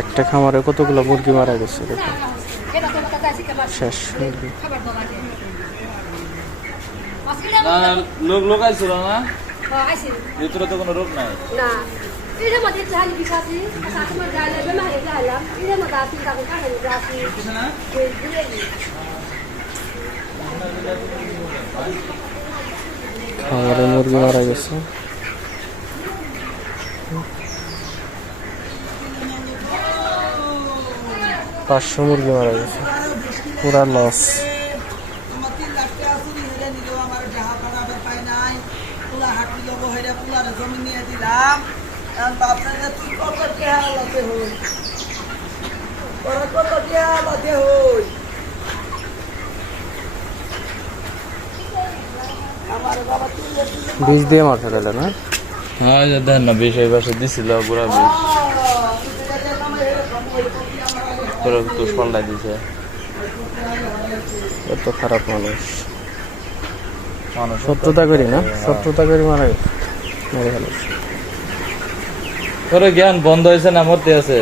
একটা খামারে কতগুলো মুরগি মারা গেছে দেখুন, শেষ মুরগি। লোক লোক আইছিল না, ভিতরে তো কোনো রোগ নাই। খামারে মুরগি মারা গেছে। পাঁচশো মুরগি মারা গেছে, পুরা লস। বীজ দিয়ে মারতে দিলে না? হ্যাঁ দেন না, বিষ এই পাশে দিছিল পুরা বিষ, পুরো তুষ পাল্টাই দিছে। এত খারাপ মানুষ, শত্রুতা করি না, শত্রুতা করি মারা গেছে, মেরে ফেলেছে। তোর জ্ঞান বন্ধ হয়েছে না মরতে আছে?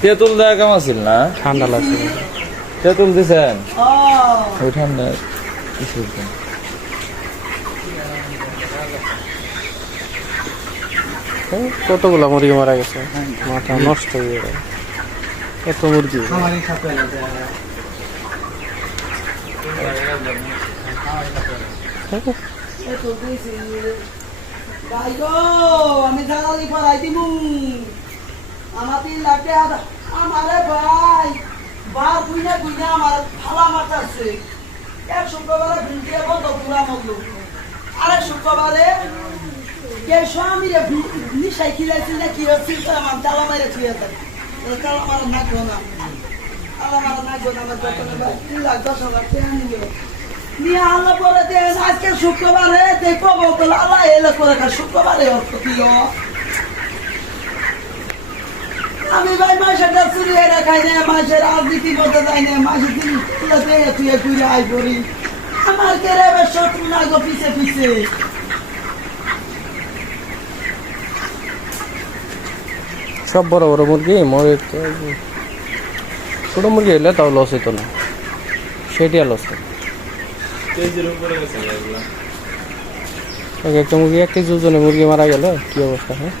তেঁতুল দেওয়া কেমন আছিল না? ঠান্ডা লাগছে, তেঁতুল দিছেন ওই ঠান্ডা কিছু কতগুলা মুরগি মারা গেছে, মাথা নষ্ট হয়ে গেল। এত মুরগি আমি জানালি পড়াই দিব আমার 3 লাখ টাকা। আমারে ভাই বার বুঝা বুঝা আমার ফালা মারতেছে। এক শুক্রবারে ভিডিও বন্ধ পুরা মগলু, আরেক শুক্রবারে কে স্বামী রে নিশাই খিলাইছিল না কি হচ্ছিল আমার তালা মারে ছুঁয়ে থাকে, তালা মারা না গোনা, তালা মারা না গোনা। আমার দোকানে ভাই 3 লাখ 10 হাজার টাকা নিল নিয়ে আল্লাহ পরে দেন। আজকে শুক্রবারে দেখবো বলতো আল্লাহ এলো করে শুক্রবারে অর্থ দিল। আমি ভাই মাসের চুরি হয়ে খাই না, মাসের রাজনীতি করতে যাই না, মাসের দিন তুই ঘুরে আই করি। আমার কেড়ে এবার শত্রু না গো পিছে পিছে। সব বড় বড় মুরগি মরে, ছোট মুরগি হইলে তাও লস হইতো না, সেটি আর লস হতো। একটা মুরগি 1 কেজি ওজনে মুরগি মারা গেল, কি অবস্থা? হ্যাঁ